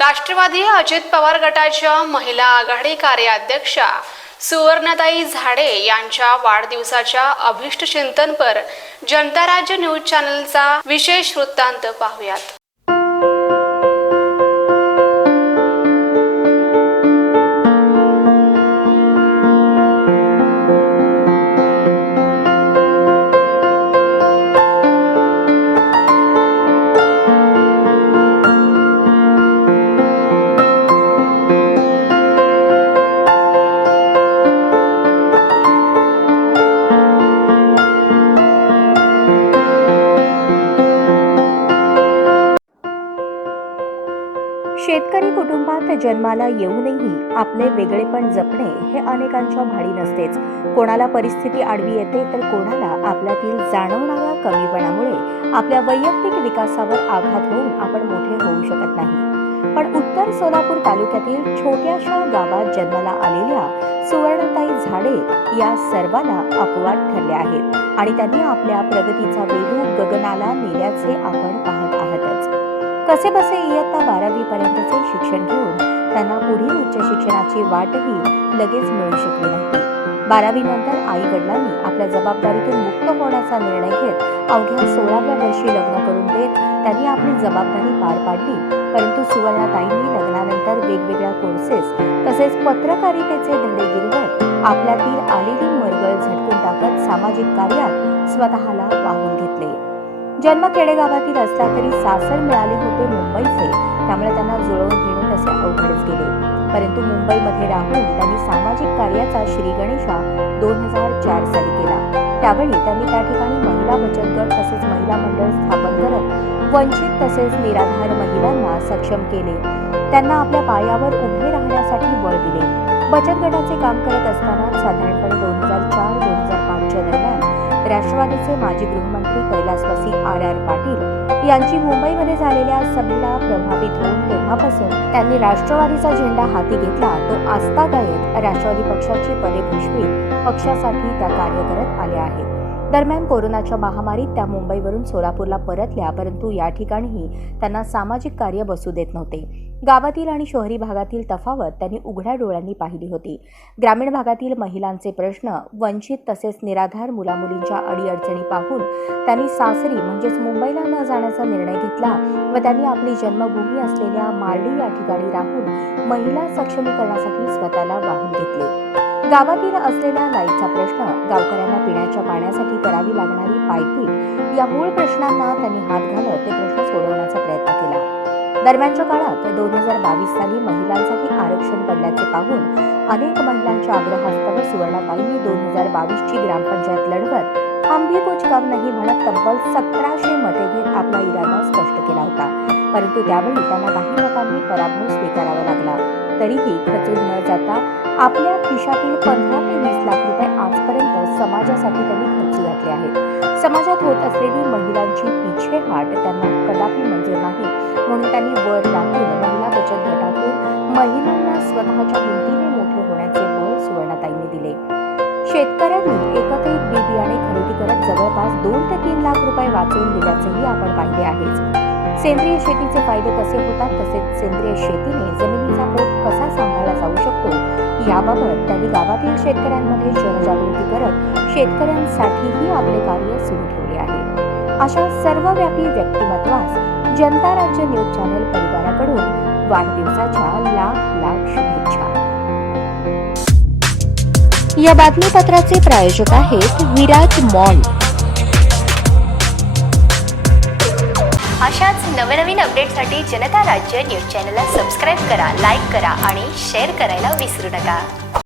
राष्ट्रवादी अजित पवार गटाच्या महिला आघाडी कार्याध्यक्षा सुवर्णाताई झाडे यांच्या वाढदिवसाच्या अभिष्टचिंतनपर जनता राज्य न्यूज चॅनलचा विशेष वृत्तांत पाहूयात। शेतकरी कुटुंबात जन्माला येऊनही आपले वेगळेपण जपणे हे अनेकांच्या भाडी नसतेच। कोणाला परिस्थिती आडवी येते तर कोणाला आपल्यातील जाणवणाऱ्या कमीपणामुळे आपल्या वैयक्तिक विकासावर आघात होऊन आपण मोठे होऊ शकत नाही। पण उत्तर सोलापूर तालुक्यातील छोट्याशा गावात जन्माला आलेल्या सुवर्णाताई झाडे या सर्वांना अपवाद ठरले आहेत आणि त्यांनी आपल्या प्रगतीचा वेलू गगनाला नेल्याचे आपण पाहत आहातच। कसेबसे इयत्ता 12वी पर्यंतचे शिक्षण घेऊन त्यांना पुढील उच्च शिक्षणाची वाटही लगेच मिळू शकली नव्हती। 12वी नंतर आई वडिलांनी आपल्या जबाबदारीतून मुक्त होण्याचा निर्णय घेत अवघ्या 16व्या वर्षी लग्न करून देत त्यांनी आपली जबाबदारी पार पाडली। परंतु सुवर्णाताईंनी लग्नानंतर वेगवेगळ्या कोर्सेस तसेच पत्रकारितेचे धडे गिरवत आपल्यातील आलेली मरगळ झटकून टाकत सामाजिक कार्यात स्वतःला वाहून घेतले। जन्म खेडेगावातील असला तरी सासर मिळाले होते मुंबईचे, त्यामुळे त्यांना जुळवून घेणे तसे अवघडच गेले। परंतु मुंबईमध्ये राहून त्यांनी सामाजिक कार्याचा श्री गणेशा 2004 साली केला। त्यावेळी त्यांनी त्या ठिकाणी महिला बचत गट तसेच महिला मंडळ स्थापन करत वंचित तसेच निराधार महिलांना सक्षम केले। त्यांना आपल्या पायावर उभे राहण्यासाठी बळ दिले। बचत गटाचे काम करत असताना साधारणपणे 2004-2005 दरम्यान राष्ट्रवादीचे माजी गृहमंत्री कैलासवासी R.R. पाटील यांची मुंबईमध्ये झालेल्या सभेला प्रभावित होऊन तेव्हापासून त्यांनी राष्ट्रवादीचा झेंडा हाती घेतला। तो आस्थादायक राष्ट्रवादी पक्षाची पदे भूषवीत पक्षासाठी त्या कार्य करत आल्या आहेत। दरम्यान कोरोनाच्या महामारीत त्या मुंबईवरून सोलापूरला परतल्या, परंतु या ठिकाणीही त्यांना सामाजिक कार्य बसू देत नव्हते। गावातील आणि शहरी भागातील तफावत त्यांनी उघड्या डोळ्यांनी पाहिली होती। ग्रामीण भागातील महिलांचे प्रश्न, वंचित तसेच निराधार मुलामुलींच्या अडीअडचणी पाहून त्यांनी सासरी म्हणजेच मुंबईला न जाण्याचा निर्णय घेतला व त्यांनी आपली जन्मभूमी असलेल्या मार्डी या ठिकाणी राहून महिला सक्षमीकरणासाठी स्वतःला वाहून घेतले। गावातील असलेल्या लाईटचा प्रश्न, गावकऱ्यांना पिण्याच्या पाण्यासाठी करावी लागणारी पायपीट या मूळ प्रश्नांना त्यांनी हात घालत ते प्रश्न सोडवण्याचा प्रयत्न केला। दरम्यानच्या काळात 2022 साली महिलांसाठी आरक्षण पडल्याचे पाहून अनेक महिलांच्या आग्रहास्तव सुवर्णाताईंनी 2022 ची ग्रामपंचायत लढवत हम भी कुछ कम नहीं म्हणत तब्बल 1700 मते घेत आपला इरादा स्पष्ट केला होता। परंतु त्यावेळी त्यांना काही मतांनी पराभव स्वीकारावा लागला। तरीही खचून न जाता आपल्या खिशातील 15 ते 20 लाख रुपये आजपर्यंत समाजासाठी त्यांनी खर्च घातले आहेत। समाजात होत असलेली महिलांची पिछेहाट त्यांना कदापि मंजूर नाही, म्हणून त्यांनी वर राखून महिला बचत गटातून महिलांना स्वतःच्या हिमतीने मोठे होण्याचे बळ सुवर्णाताईंनी दिले। शेतकऱ्यांनी एकत्रित बी बियाणे खरेदी करत जवळपास 2 ते 3 लाख रुपये वाचवून दिल्याचेही आपण पाहिले आहेच। सेंद्रिय शेतीचे फायदे कसे होतात तसेच सेंद्रिय शेतीने जमिनीचा पोत कसा सांभाळला जाऊ शकतो याबाबत त्यांनी गावातील शेतकऱ्यांमध्ये जनजागृती करत शेतकऱ्यांसाठीही आपले कार्य सुरू ठेवले आहे। अशा सर्वव्यापी व्यक्तिमत्वास जनता राज्य न्यूज चॅनल परिवाराकडून वाढदिवसाच्या लाख शुभेच्छा। या बातमीपत्राचे प्रायोजक आहेत विराज मॉल। अशाच नवनवीन अपडेटसाठी जनता राज्य न्यूज चॅनलला सबस्क्राईब करा, लाईक करा आणि शेअर करायला विसरू नका।